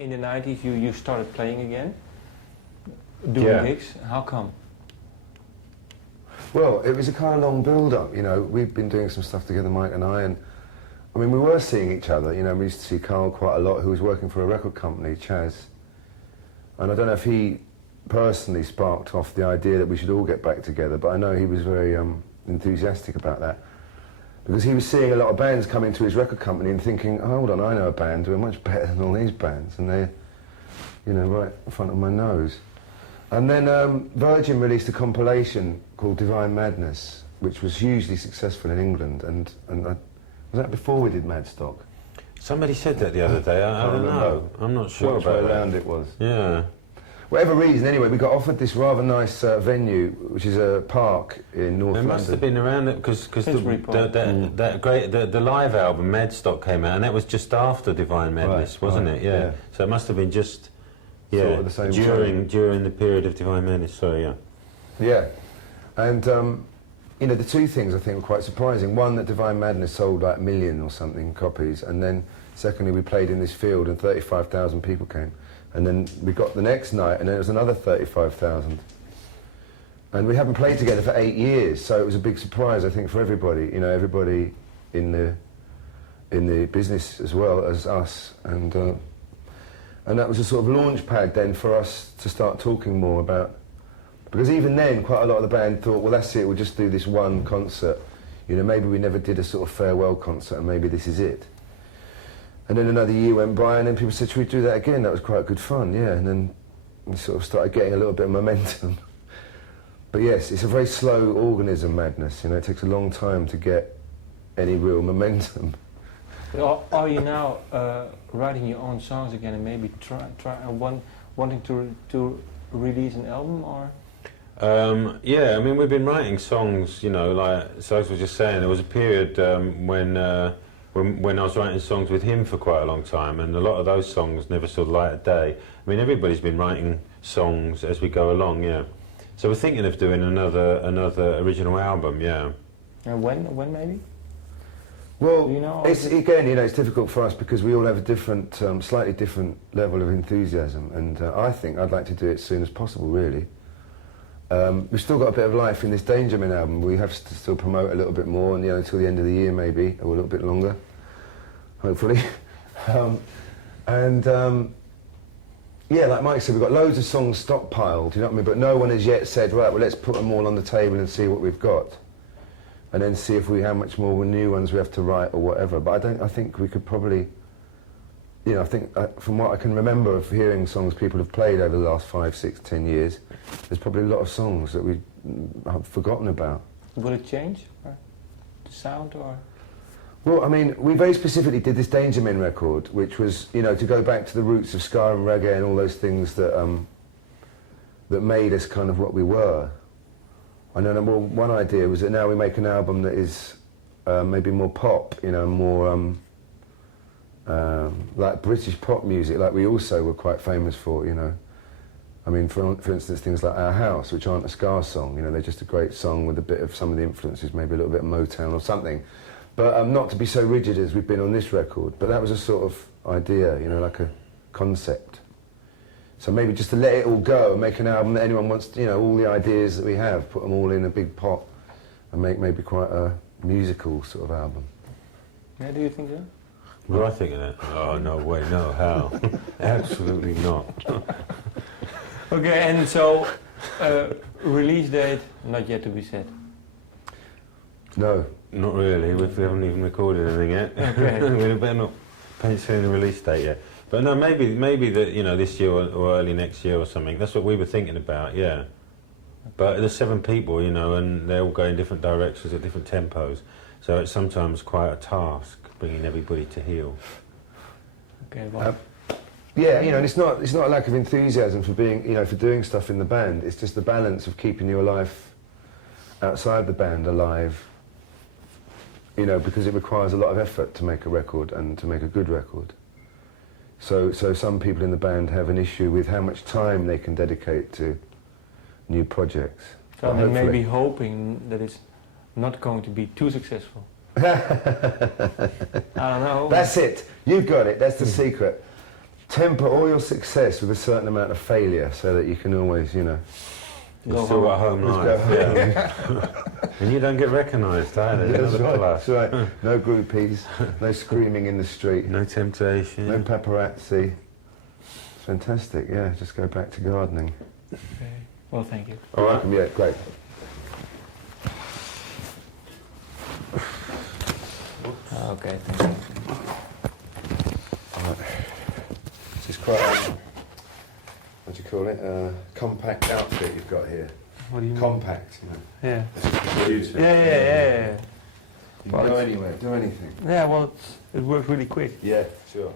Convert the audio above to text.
in the 90s you started playing again, doing gigs. How come? Well, it was a kind of long build-up, you know. We've been doing some stuff together, Mike and I mean, we were seeing each other, you know. We used to see Carl quite a lot, who was working for a record company, Chaz. And I don't know if he personally sparked off the idea that we should all get back together, but I know he was very enthusiastic about that. Because he was seeing a lot of bands come into his record company and thinking, oh, hold on, I know a band who are much better than all these bands, and they're, you know, right in front of my nose. And then Virgin released a compilation called Divine Madness, which was hugely successful in England, and was that before we did Madstock? Somebody said that the other day, I don't know. I'm not sure which about way around it was. Yeah. Whatever reason, anyway, we got offered this rather nice venue, which is a park in North London. It must have been around it because the live album Madstock came out, and that was just after Divine Madness, wasn't it? Yeah. So it must have been just sort of the same during the period of Divine Madness. Sorry, yeah. Yeah, and you know, the two things I think were quite surprising. One, that Divine Madness sold like 1 million or something copies, and then secondly, we played in this field and 35,000 people came. And then we got the next night, and then it was another 35,000. And we haven't played together for 8 years, so it was a big surprise, I think, for everybody. You know, everybody in the business as well as us, and that was a sort of launch pad then for us to start talking more about. Because even then, quite a lot of the band thought, well, that's it. We'll just do this one concert. You know, maybe we never did a sort of farewell concert, and maybe this is it. And then another year went by, and then people said, should we do that again? That was quite good fun, yeah. And then we sort of started getting a little bit of momentum. But yes, it's a very slow organism, Madness. You know, it takes a long time to get any real momentum. Are you now writing your own songs again, and maybe wanting to release an album, or? Yeah, I mean, we've been writing songs, you know, like Suggs was just saying, there was a period when I was writing songs with him for quite a long time, and a lot of those songs never saw the light of day. I mean, everybody's been writing songs as we go along, yeah. So we're thinking of doing another original album, yeah. And when maybe? Well, you know, it's again, you know, it's difficult for us because we all have a different, slightly different level of enthusiasm, and I think I'd like to do it as soon as possible, really. We've still got a bit of life in this Danger Man album. We have to still promote a little bit more, and you know, until the end of the year maybe, or a little bit longer, hopefully. Yeah, like Mike said, we've got loads of songs stockpiled, you know what I mean? But no one has yet said, right, well, let's put them all on the table and see what we've got, and then see if how much more new ones we have to write or whatever. But I think we could probably, you know, I think from what I can remember of hearing songs people have played over the last 5, 6, 10 years, there's probably a lot of songs that we have forgotten about. Will it change, or the sound, or? Well, I mean, we very specifically did this Danger Men record, which was, you know, to go back to the roots of ska and reggae and all those things that that made us kind of what we were. And then, well, one idea was that now we make an album that is maybe more pop, you know, more like British pop music, like we also were quite famous for, you know. I mean, for instance, things like Our House, which aren't a ska song, you know, they're just a great song with a bit of some of the influences, maybe a little bit of Motown or something. But not to be so rigid as we've been on this record, but that was a sort of idea, you know, like a concept. So maybe just to let it all go and make an album that anyone wants, you know, all the ideas that we have, put them all in a big pot and make maybe quite a musical sort of album. Yeah, do you think so? What do I think of that? Oh, no way, no, how? Absolutely not. Okay, and so, release date, not yet to be set? No. Not really, we haven't even recorded anything yet. Okay. We better not pencil in a release date yet. But no, maybe that, you know, this year or early next year or something. That's what we were thinking about, yeah. But there's 7 people, you know, and they all go in different directions at different tempos. So it's sometimes quite a task bringing everybody to heel. Okay, well. Yeah, you know, and it's not a lack of enthusiasm for being, you know, for doing stuff in the band. It's just the balance of keeping your life outside the band alive. You know, because it requires a lot of effort to make a record and to make a good record. So some people in the band have an issue with how much time they can dedicate to new projects. So they may be hoping that it's not going to be too successful. I don't know. That's it. You got it. That's the secret. temper all your success with a certain amount of failure, so that you can always, you know. You still got home life, yeah. And you don't get recognised either. That's Another right, plus. that's right. No groupies, no screaming in the street, No temptation. no paparazzi. It's fantastic, yeah, just go back to gardening. Okay. Well, thank you. All right. Yeah, great. Okay, thank you. This is quite what do you call it? Compact outfit you've got here. What do you mean? Compact, you know. Yeah. Huge. Yeah. You can go anywhere, do anything. Yeah, well, it works really quick. Yeah, sure.